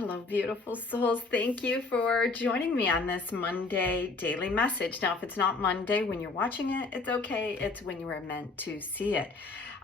Hello, beautiful souls. Thank you for joining me on this Monday daily message. Now, if it's not Monday when you're watching it, it's okay. It's when you were meant to see it.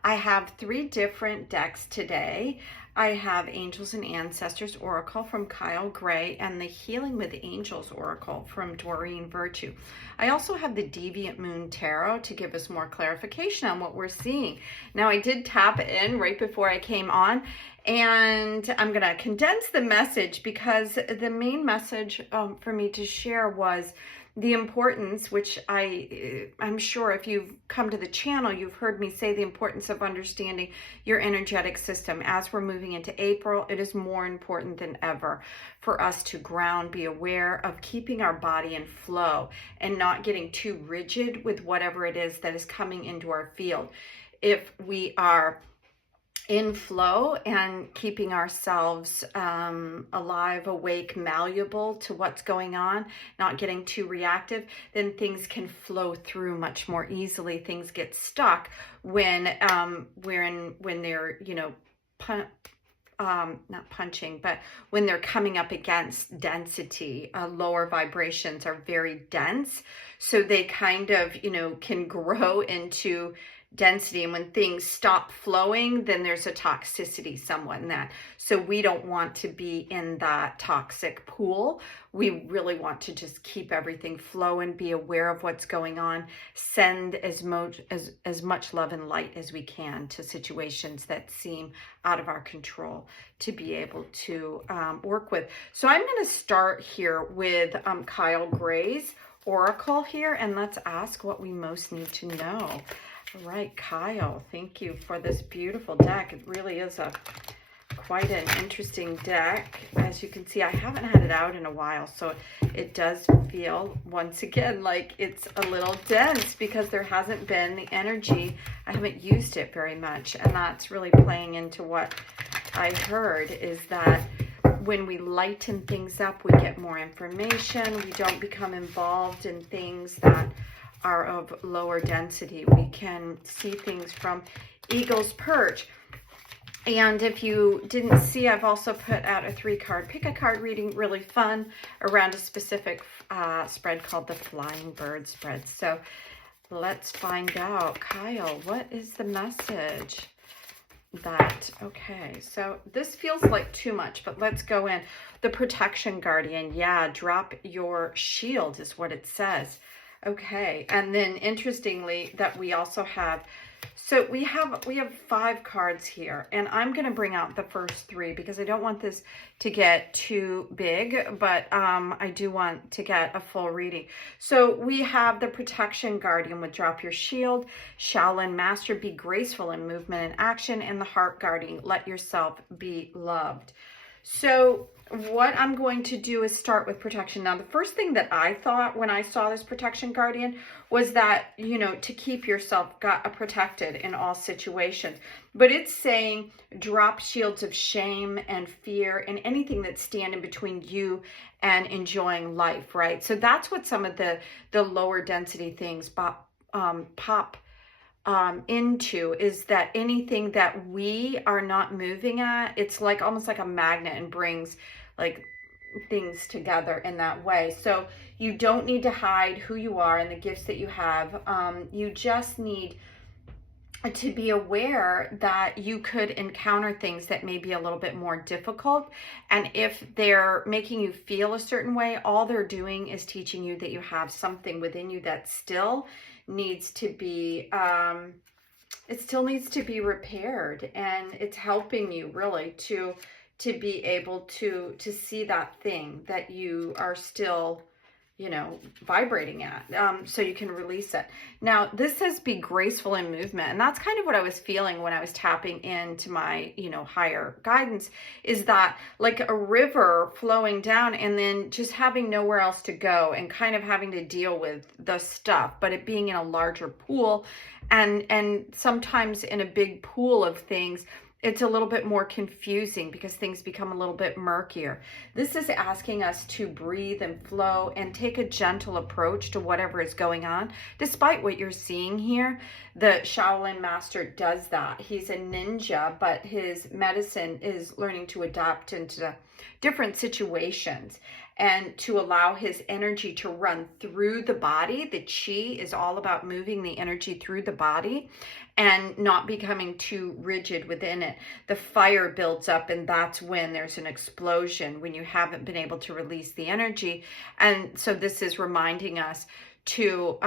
I have 3 different decks today. I have Angels and Ancestors Oracle from Kyle Gray and the Healing with Angels Oracle from Doreen Virtue. I also have the Deviant Moon Tarot to give us more clarification on what we're seeing. Now, I did tap in right before I came on, and I'm going to condense the message because the main message for me to share was the importance, which I'm sure if you've come to the channel, you've heard me say the importance of understanding your energetic system. As we're moving into April, it is more important than ever for us to ground, be aware of keeping our body in flow and not getting too rigid with whatever it is that is coming into our field. If we are in flow and keeping ourselves alive, awake, malleable to what's going on, not getting too reactive, then things can flow through much more easily. Things get stuck when they're, not punching, but when they're coming up against density. Lower vibrations are very dense, so they kind of, can grow into density, and when things stop flowing, then there's a toxicity somewhat in that. So we don't want to be in that toxic pool. We really want to just keep everything flowing, be aware of what's going on, send as much love and light as we can to situations that seem out of our control to be able to work with. So I'm going to start here with Kyle Gray's Oracle here, and let's ask what we most need to know. All right, Kyle, thank you for this beautiful deck. It really is quite an interesting deck. As you can see, I haven't had it out in a while, so it does feel, once again, like it's a little dense because there hasn't been the energy. I haven't used it very much, and that's really playing into what I heard, is that when we lighten things up, we get more information. We don't become involved in things that are of lower density. We can see things from Eagle's Perch. And if you didn't see, I've also put out a 3-card pick a card reading, really fun, around a specific spread called the Flying Bird spread. So let's find out. Kyle, what is the message? Okay, so this feels like too much, but let's go in. The Protection Guardian, yeah, drop your shield is what it says. Okay, and then interestingly that we also have, so we have 5 cards here, and I'm going to bring out the first 3 because I don't want this to get too big, but I do want to get a full reading. So we have the Protection Guardian with drop your shield, Shaolin Master, be graceful in movement and action, and the Heart Guardian, let yourself be loved. So what I'm going to do is start with protection. Now, the first thing that I thought when I saw this Protection Guardian was that, to keep yourself protected in all situations. But it's saying drop shields of shame and fear and anything that's standing between you and enjoying life, right? So that's what some of the lower density things pop into, is that anything that we are not moving at, it's like almost like a magnet and brings like things together in that way. So you don't need to hide who you are and the gifts that you have. You just need to be aware that you could encounter things that may be a little bit more difficult. And if they're making you feel a certain way, all they're doing is teaching you that you have something within you that still needs to be, it still needs to be repaired. And it's helping you really to be able to see that thing that you are still, vibrating at, so you can release it. Now, this says be graceful in movement, and that's kind of what I was feeling when I was tapping into my, higher guidance, is that like a river flowing down and then just having nowhere else to go and kind of having to deal with the stuff, but it being in a larger pool, and sometimes in a big pool of things, it's a little bit more confusing because things become a little bit murkier. This is asking us to breathe and flow and take a gentle approach to whatever is going on. Despite what you're seeing here, the Shaolin Master does that. He's a ninja, but his medicine is learning to adapt into different situations, and to allow his energy to run through the body. The chi is all about moving the energy through the body and not becoming too rigid within it. The fire builds up, and that's when there's an explosion, when you haven't been able to release the energy. And so this is reminding us to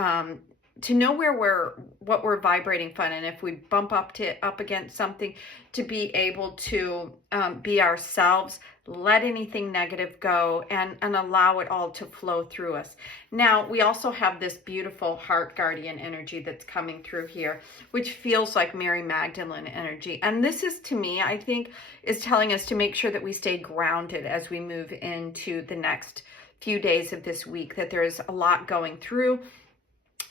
know what we're vibrating from, and if we bump up against something, to be able to be ourselves, let anything negative go, and allow it all to flow through us. Now, we also have this beautiful heart guardian energy that's coming through here, which feels like Mary Magdalene energy. And this is, to me, I think, is telling us to make sure that we stay grounded as we move into the next few days of this week, that there's a lot going through.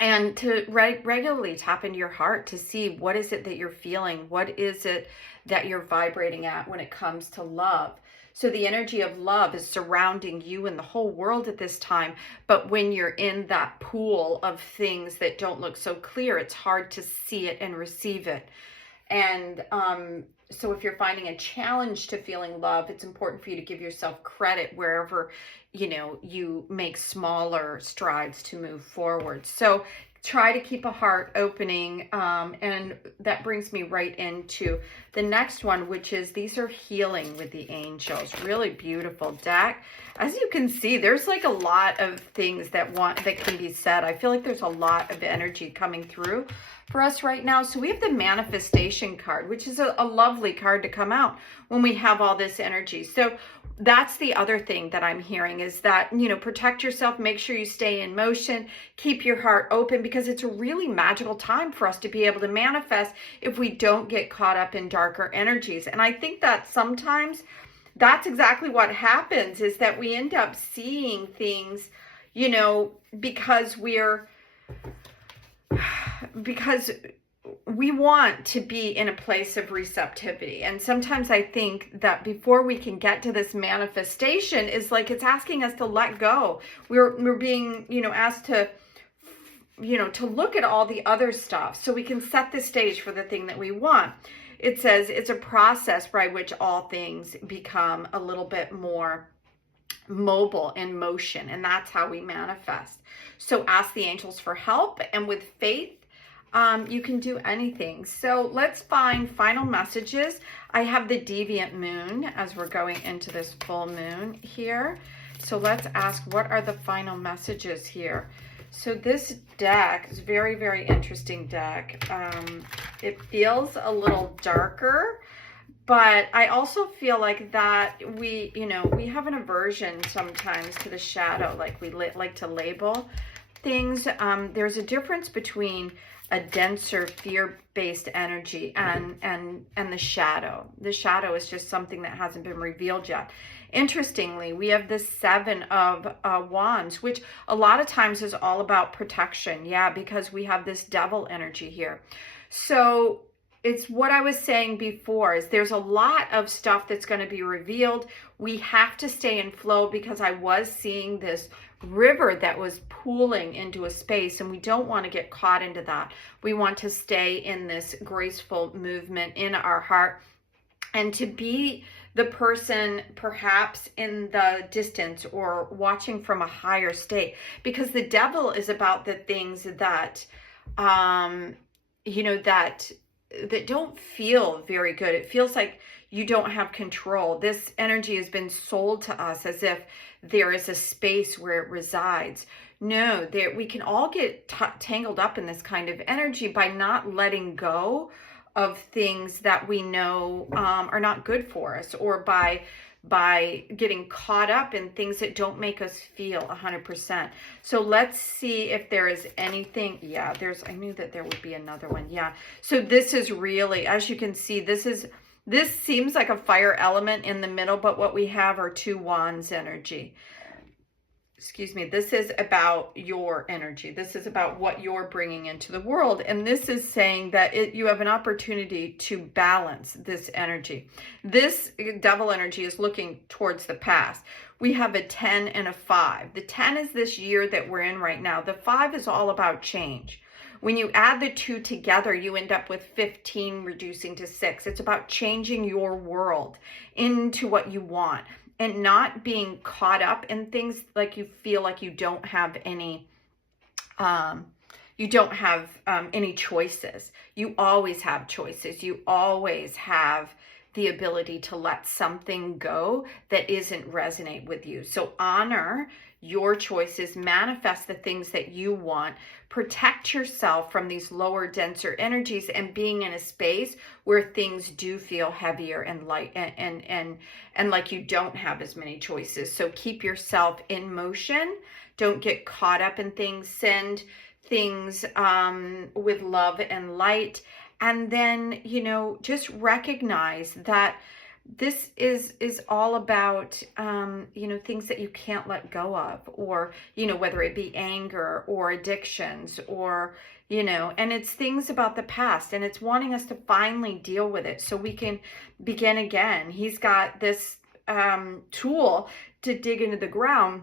And to regularly tap into your heart to see what is it that you're feeling, what is it that you're vibrating at when it comes to love. So the energy of love is surrounding you and the whole world at this time. But when you're in that pool of things that don't look so clear, it's hard to see it and receive it. And so if you're finding a challenge to feeling love, it's important for you to give yourself credit wherever, you make smaller strides to move forward. So try to keep a heart opening. And that brings me right into the next one, which is these are healing with the angels. Really beautiful deck. As you can see, there's like a lot of things that can be said. I feel like there's a lot of energy coming through for us right now. So we have the manifestation card, which is a lovely card to come out when we have all this energy. So that's the other thing that I'm hearing is that, protect yourself, make sure you stay in motion, keep your heart open, because it's a really magical time for us to be able to manifest if we don't get caught up in darker energies. And I think that sometimes that's exactly what happens, is that we end up seeing things, because we want to be in a place of receptivity. And sometimes I think that before we can get to this manifestation is like it's asking us to let go. We're being, asked to, to look at all the other stuff so we can set the stage for the thing that we want. It says it's a process by which all things become a little bit more mobile in motion, and that's how we manifest. So ask the angels for help, and with faith, you can do anything. So let's find final messages. I have the Deviant moon as we're going into this full moon here. So let's ask, what are the final messages here? So this deck is very, very interesting deck. It feels a little darker, but I also feel like that we have an aversion sometimes to the shadow, like we like to label things. There's a difference between a denser fear-based energy and the shadow. The shadow is just something that hasn't been revealed yet. Interestingly, we have the Seven of Wands, which a lot of times is all about protection. Yeah, because we have this devil energy here. So it's what I was saying before, is there's a lot of stuff that's going to be revealed. We have to stay in flow, because I was seeing this river that was pooling into a space, and we don't want to get caught into that. We want to stay in this graceful movement in our heart, and to be the person perhaps in the distance or watching from a higher state, because the devil is about the things that that don't feel very good. It feels like you don't have control. This energy has been sold to us as if there is a space where it resides. No, we can all get tangled up in this kind of energy by not letting go of things that we know are not good for us, or by getting caught up in things that don't make us feel 100%. So let's see if there is anything. Yeah, I knew that there would be another one. Yeah. So this is really, as you can see, this seems like a fire element in the middle, but what we have are two wands energy. Excuse me. This is about your energy. This is about what you're bringing into the world. And this is saying that you have an opportunity to balance this energy. This devil energy is looking towards the past. We have a 10 and a 5. The 10 is this year that we're in right now. The 5 is all about change. When you add the two together, you end up with 15 reducing to 6. It's about changing your world into what you want. and not being caught up in things like you feel like you don't have any any choices. You always have choices. You always have the ability to let something go that isn't resonate with you. So honor your choices, manifest the things that you want, protect yourself from these lower, denser energies, and being in a space where things do feel heavier and light and like you don't have as many choices. So keep yourself in motion. Don't get caught up in things. Send things with love and light. And then, you know, just recognize that this is all about, you know, things that you can't let go of, or, you know, whether it be anger or addictions or, you know, and it's things about the past, and it's wanting us to finally deal with it so we can begin again. He's got this tool to dig into the ground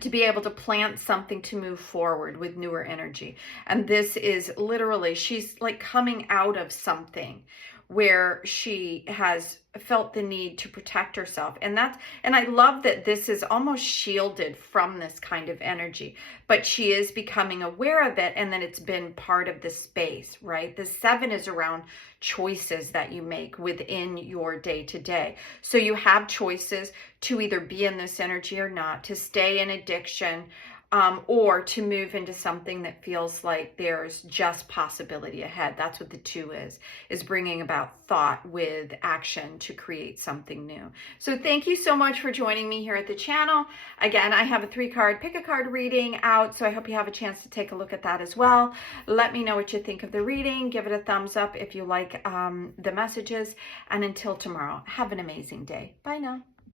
to be able to plant something to move forward with newer energy. And this is literally, she's like coming out of something where she has felt the need to protect herself. And I love that this is almost shielded from this kind of energy, but she is becoming aware of it, and then it's been part of the space, right? The 7 is around choices that you make within your day to day. So you have choices to either be in this energy or not, to stay in addiction, or to move into something that feels like there's just possibility ahead. That's what the 2 is bringing about thought with action to create something new. So thank you so much for joining me here at the channel. Again, I have a 3-card pick a card reading out, so I hope you have a chance to take a look at that as well. Let me know what you think of the reading. Give it a thumbs up if you like the messages. And until tomorrow, have an amazing day. Bye now.